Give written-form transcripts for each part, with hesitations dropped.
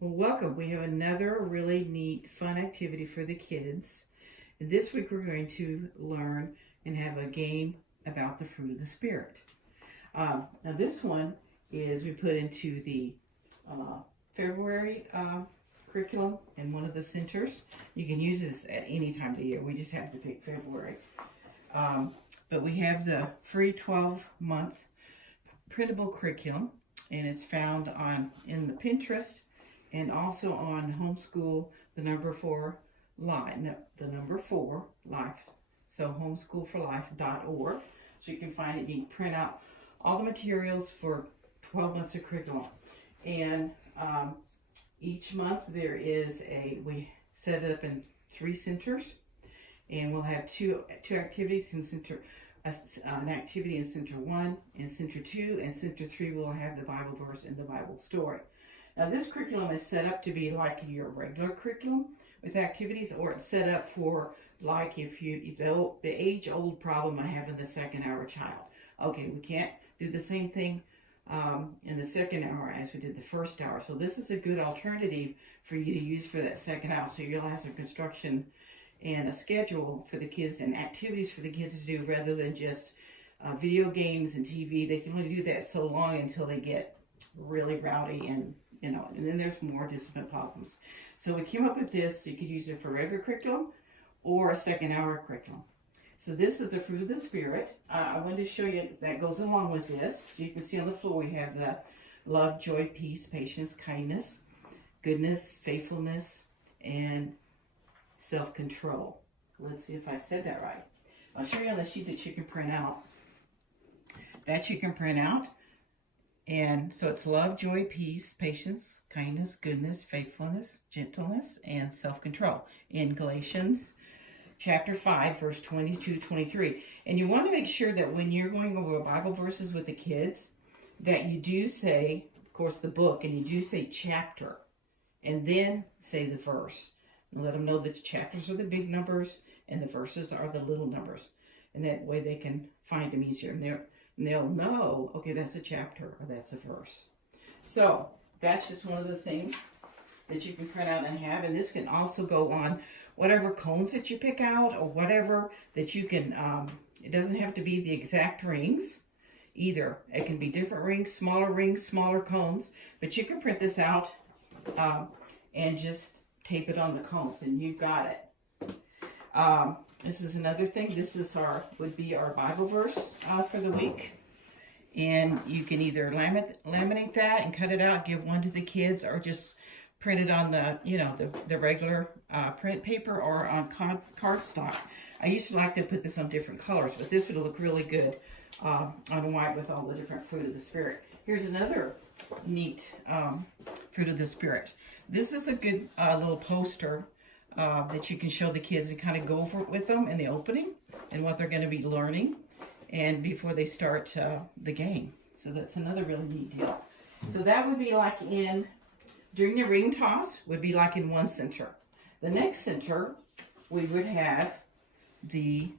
Well, welcome. We have another really neat, fun activity for the kids. This week we're going to learn and have a game about the fruit of the Spirit. Now this one is we put into the February curriculum in one of the centers. You can use this at any time of the year. We just have to pick February. But we have the free 12-month printable curriculum, and it's found in the Pinterest and also on homeschool, the number 4 life, so homeschoolforlife.org. So you can find it. You can print out all the materials for 12 months of curriculum. And each month we set it up in 3 centers, and we'll have two activities in center. An activity in Center 1, in Center 2, and Center 3 will have the Bible verse and the Bible story. Now this curriculum is set up to be like your regular curriculum with activities, or it's set up for like the age-old problem I have in the second hour child. Okay, we can't do the same thing in the second hour as we did the first hour. So this is a good alternative for you to use for that second hour. So you'll have some construction and a schedule for the kids and activities for the kids to do rather than just video games and TV. They can only do that so long until they get really rowdy and then there's more discipline problems. So we came up with this. So you could use it for regular curriculum or a second hour curriculum. So this is the fruit of the Spirit. I wanted to show you that goes along with this. You can see on the floor we have the love, joy, peace, patience, kindness, goodness, faithfulness, and self-control. Let's see if I said that right. I'll show you on the sheet that you can print out. That you can print out. And so it's love, joy, peace, patience, kindness, goodness, faithfulness, gentleness, and self-control in Galatians chapter 5, verse 22-23. And you want to make sure that when you're going over Bible verses with the kids, that you do say, of course, the book, and you do say chapter, and then say the verse. And let them know that the chapters are the big numbers and the verses are the little numbers. And that way they can find them easier. And they'll know, okay, that's a chapter or that's a verse. So that's just one of the things that you can print out and have. And this can also go on whatever cones that you pick out or whatever that you can, it doesn't have to be the exact rings either. It can be different rings, smaller cones. But you can print this out and just tape it on the cones and you've got it. This is another thing. This is would be our Bible verse for the week. And you can either laminate that and cut it out, give one to the kids, or just print it on the regular print paper or on cardstock. I used to like to put this on different colors, but this would look really good on white with all the different fruit of the Spirit. Here's another neat fruit of the Spirit. This is a good little poster that you can show the kids and kind of go over it with them in the opening and what they're going to be learning and before they start the game. So that's another really neat deal. So that would be like during the ring toss, would be like in one center. The next center, we would have the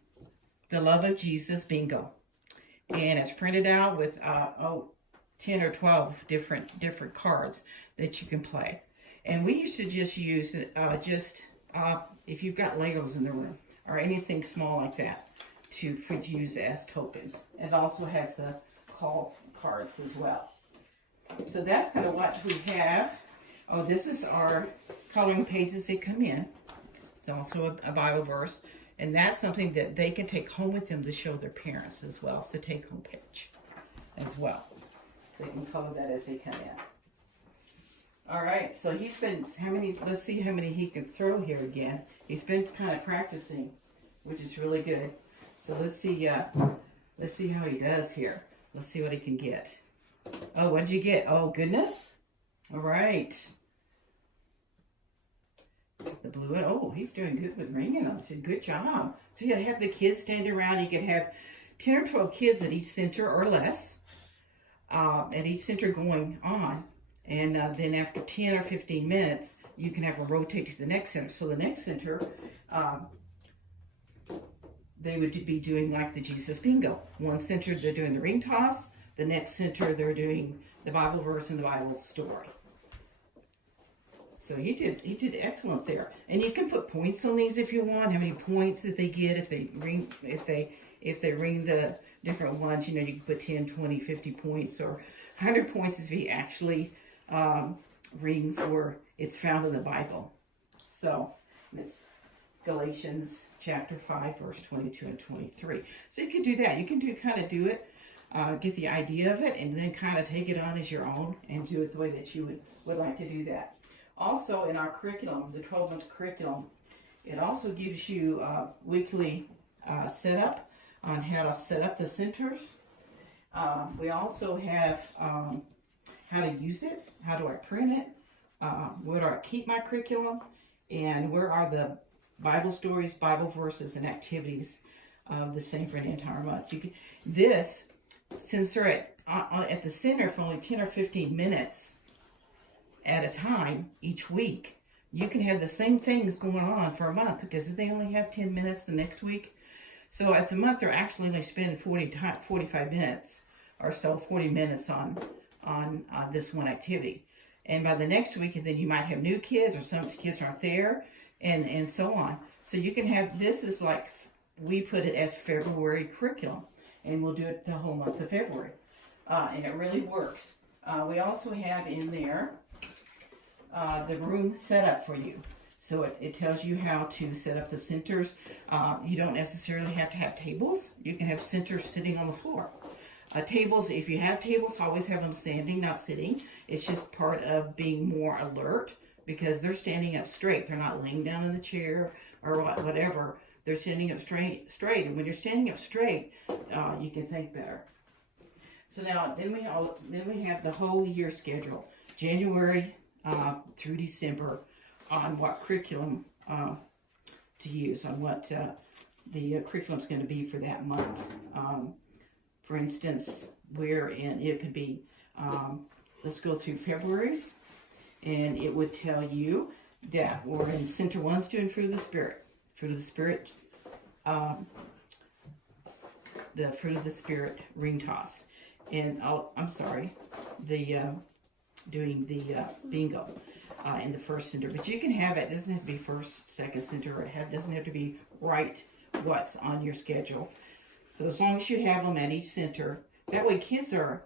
love of Jesus bingo. And it's printed out with 10 or 12 different cards that you can play. And we used to just use if you've got Legos in the room or anything small like that to use as tokens. It also has the call cards as well. So that's kind of what we have. Oh, this is our coloring pages they come in. It's also a Bible verse. And that's something that they can take home with them to show their parents as well. It's a take-home page as well. They can color that as they come in. All right, so he's been, let's see how many he can throw here again. He's been kind of practicing, which is really good. So let's see how he does here. Let's see what he can get. Oh, what did you get? Oh, goodness. All right. The blue one. Oh, he's doing good with ringing them. So good job. So you have the kids stand around. You can have 10 or 12 kids at each center or less. At each center going on. And then after 10 or 15 minutes, you can have them rotate to the next center. So the next center, they would be doing like the Jesus bingo. One center, they're doing the ring toss. The next center, they're doing the Bible verse and the Bible story. So he did excellent there. And you can put points on these if you want. How many points that they get if they ring the different ones. You know, you can put 10, 20, 50 points, or 100 points if he actually rings where it's found in the Bible. So it's Galatians chapter 5, verse 22 and 23. So you can do that. You can kind of do it, get the idea of it, and then kind of take it on as your own and do it the way that you would like to do that. Also, in our curriculum, the 12-month curriculum, it also gives you a weekly setup on how to set up the centers. We also have how to use it, how do I print it, where do I keep my curriculum, and where are the Bible stories, Bible verses, and activities the same for the entire month. You can, this, since they're at the center for only 10 or 15 minutes at a time each week, you can have the same things going on for a month, because they only have 10 minutes the next week. So at the month, they're actually only spending 45 minutes or so, 40 minutes on this one activity. And by the next week, and then you might have new kids, or some kids aren't there, and so on. So you can have, this is like, we put it as February curriculum, and we'll do it the whole month of February. And it really works. We also have in there the room set up for you. So it tells you how to set up the centers. You don't necessarily have to have tables. You can have centers sitting on the floor. Tables, if you have tables, always have them standing, not sitting. It's just part of being more alert, because they're standing up straight. They're not laying down in the chair or whatever. They're standing up straight. And when you're standing up straight, you can think better. So now, then we have the whole year schedule, January through December, on what curriculum to use, on what the curriculum is going to be for that month. For instance, it could be, let's go through February's, and it would tell you that we're in Center 1's doing Fruit of the Spirit. Fruit of the Spirit, the Fruit of the Spirit ring toss. And, doing the bingo in the first center. But you can have it doesn't have to be first, second center, or it doesn't have to be right what's on your schedule. So as long as you have them at each center, that way kids they're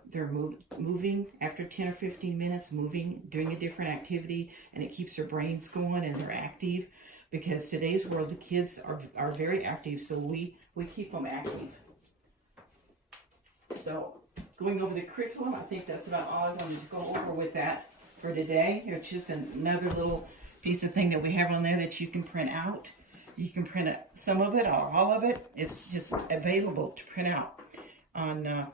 moving after 10 or 15 minutes, doing a different activity, and it keeps their brains going and they're active, because today's world, the kids are very active, so we keep them active. So going over the curriculum, I think that's about all I wanted to go over with that for today. It's just another little piece of thing that we have on there that you can print out. You can print it, some of it or all of it. It's just available to print out on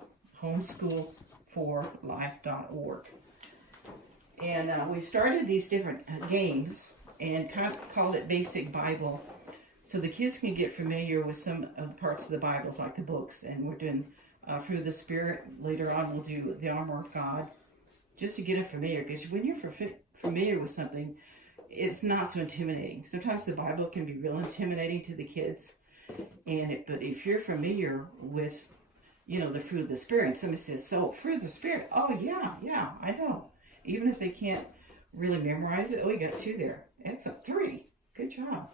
homeschool4life.org. And we started these different games and kind of called it Basic Bible, so the kids can get familiar with some of the parts of the Bible, like the books. And we're doing Fruit of the Spirit. Later on, we'll do the Armor of God, just to get them familiar. Because when you're familiar with something, it's not so intimidating. Sometimes the Bible can be real intimidating to the kids, but if you're familiar with, the fruit of the Spirit, and somebody says, "So, fruit of the Spirit? Oh yeah, I know." Even if they can't really memorize it, oh, you got 2 there. That's a 3. Good job.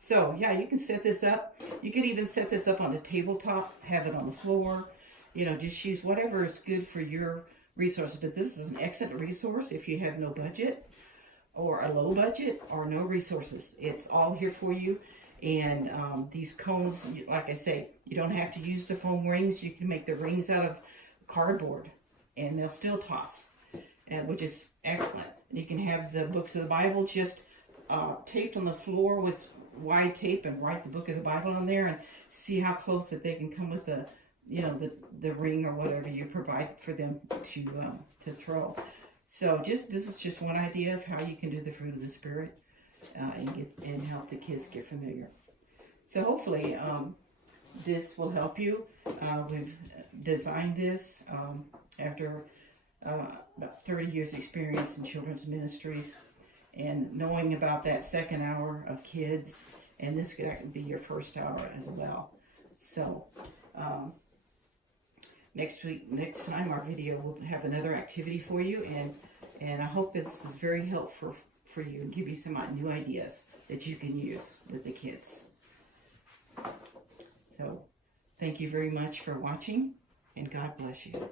So yeah, you can set this up. You could even set this up on the tabletop, have it on the floor. Just use whatever is good for your resources. But this is an excellent resource if you have no budget, or a low budget, or no resources. It's all here for you. And these cones, like I say, you don't have to use the foam rings. You can make the rings out of cardboard, and they'll still toss, which is excellent. You can have the books of the Bible just taped on the floor with wide tape, and write the book of the Bible on there, and see how close that they can come with the ring or whatever you provide for them to throw. So this is just one idea of how you can do the Fruit of the Spirit and help the kids get familiar. So hopefully this will help you. We've designed this after about 30 years experience in children's ministries, and knowing about that second hour of kids, and this could be your first hour as well. So next time our video will have another activity for you, and I hope this is very helpful for you and give you some new ideas that you can use with the kids. So thank you very much for watching, and God bless you.